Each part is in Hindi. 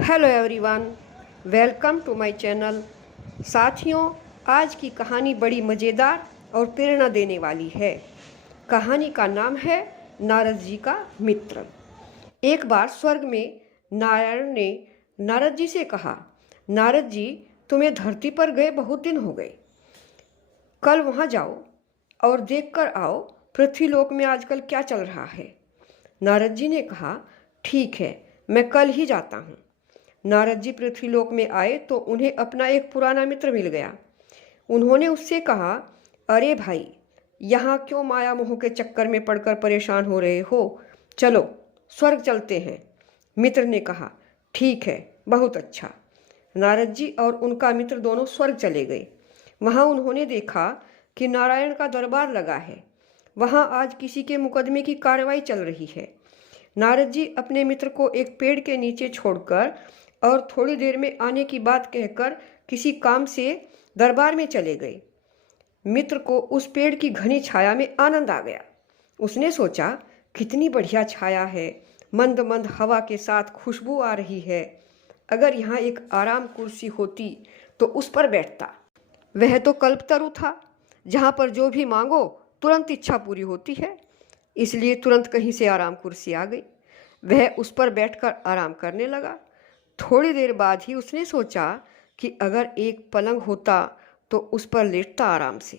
Hello everyone, welcome to my channel. साथियों, आज की कहानी बड़ी मज़ेदार और प्रेरणा देने वाली है। कहानी का नाम है नारद जी का मित्र। एक बार स्वर्ग में नारायण ने नारद जी से कहा, नारद जी, तुम्हें धरती पर गए बहुत दिन हो गए। कल वहाँ जाओ और देख कर आओ पृथ्वीलोक में आजकल क्या चल रहा है। नारद जी ने कहा, ठीक है, मैं कल ही जाता हूँ। नारद जी पृथ्वीलोक में आए तो उन्हें अपना एक पुराना मित्र मिल गया। उन्होंने उससे कहा, अरे भाई, यहाँ क्यों माया मोह के चक्कर में पड़कर परेशान हो रहे हो? चलो स्वर्ग चलते हैं। मित्र ने कहा, ठीक है, बहुत अच्छा। नारद जी और उनका मित्र दोनों स्वर्ग चले गए। वहाँ उन्होंने देखा कि नारायण का दरबार लगा है। वहाँ आज किसी के मुकदमे की कार्रवाई चल रही है। नारद जी अपने मित्र को एक पेड़ के नीचे छोड़कर और थोड़ी देर में आने की बात कहकर किसी काम से दरबार में चले गए। मित्र को उस पेड़ की घनी छाया में आनंद आ गया। उसने सोचा, कितनी बढ़िया छाया है, मंद मंद हवा के साथ खुशबू आ रही है। अगर यहाँ एक आराम कुर्सी होती तो उस पर बैठता। वह तो कल्पतरु था, जहाँ पर जो भी मांगो तुरंत इच्छा पूरी होती है। इसलिए तुरंत कहीं से आराम कुर्सी आ गई। वह उस पर बैठकर आराम करने लगा। थोड़ी देर बाद ही उसने सोचा कि अगर एक पलंग होता तो उस पर लेटता आराम से।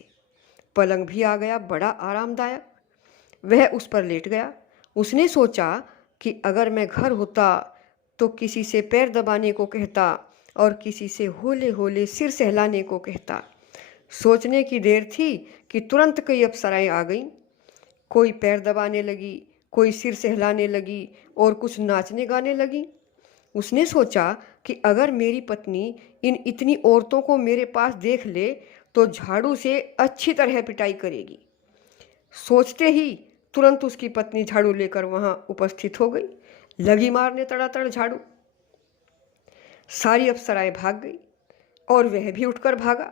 पलंग भी आ गया, बड़ा आरामदायक। वह उस पर लेट गया। उसने सोचा कि अगर मैं घर होता तो किसी से पैर दबाने को कहता और किसी से होले होले सिर सहलाने को कहता। सोचने की देर थी कि तुरंत कई अप्सराएं आ गईं। कोई पैर दबाने लगी, कोई सिर सहलाने लगी और कुछ नाचने गाने लगी। उसने सोचा कि अगर मेरी पत्नी इन इतनी औरतों को मेरे पास देख ले तो झाड़ू से अच्छी तरह पिटाई करेगी। सोचते ही तुरंत उसकी पत्नी झाड़ू लेकर वहाँ उपस्थित हो गई, लगी मारने तड़ातड़ झाड़ू। सारी अप्सराएं भाग गई और वह भी उठकर भागा।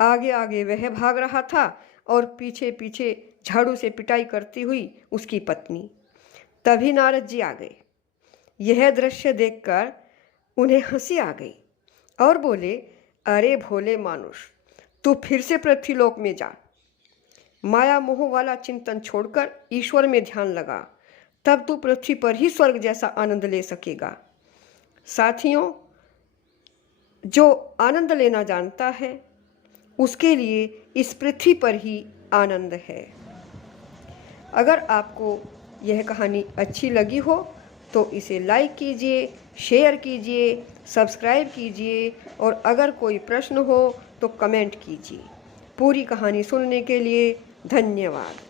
आगे आगे वह भाग रहा था और पीछे पीछे झाड़ू से पिटाई करती हुई उसकी पत्नी। तभी नारद जी आ गए। यह दृश्य देखकर उन्हें हंसी आ गई और बोले, अरे भोले मानुष, तू फिर से पृथ्वीलोक में जा। माया मोह वाला चिंतन छोड़कर ईश्वर में ध्यान लगा, तब तू पृथ्वी पर ही स्वर्ग जैसा आनंद ले सकेगा। साथियों, जो आनंद लेना जानता है उसके लिए इस पृथ्वी पर ही आनंद है। अगर आपको यह कहानी अच्छी लगी हो तो इसे लाइक कीजिए, शेयर कीजिए, सब्सक्राइब कीजिए और अगर कोई प्रश्न हो तो कमेंट कीजिए। पूरी कहानी सुनने के लिए धन्यवाद।